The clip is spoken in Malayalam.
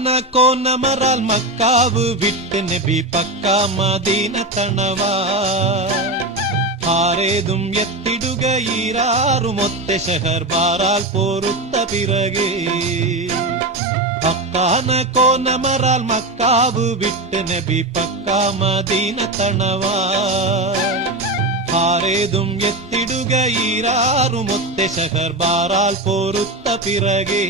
மக்கான கோனமரால் மக்காவு விட்டு நபி பக்கா மதீன தணவா ആരേതും എത്തിടുക ഈരാറും ഒത്ത ഷഹർ ബാറാൽ പോരുത്ത പിറകെ മക്കാന കോനമറാൽ മക്കാവ് വിട്ട് നബി പക്കാ മദീന തണവാ ആരേതും എത്തിടുക ഈരാറും ഒത്ത ഷഹർ ബാറാൽ പോരുത്ത പിറകെ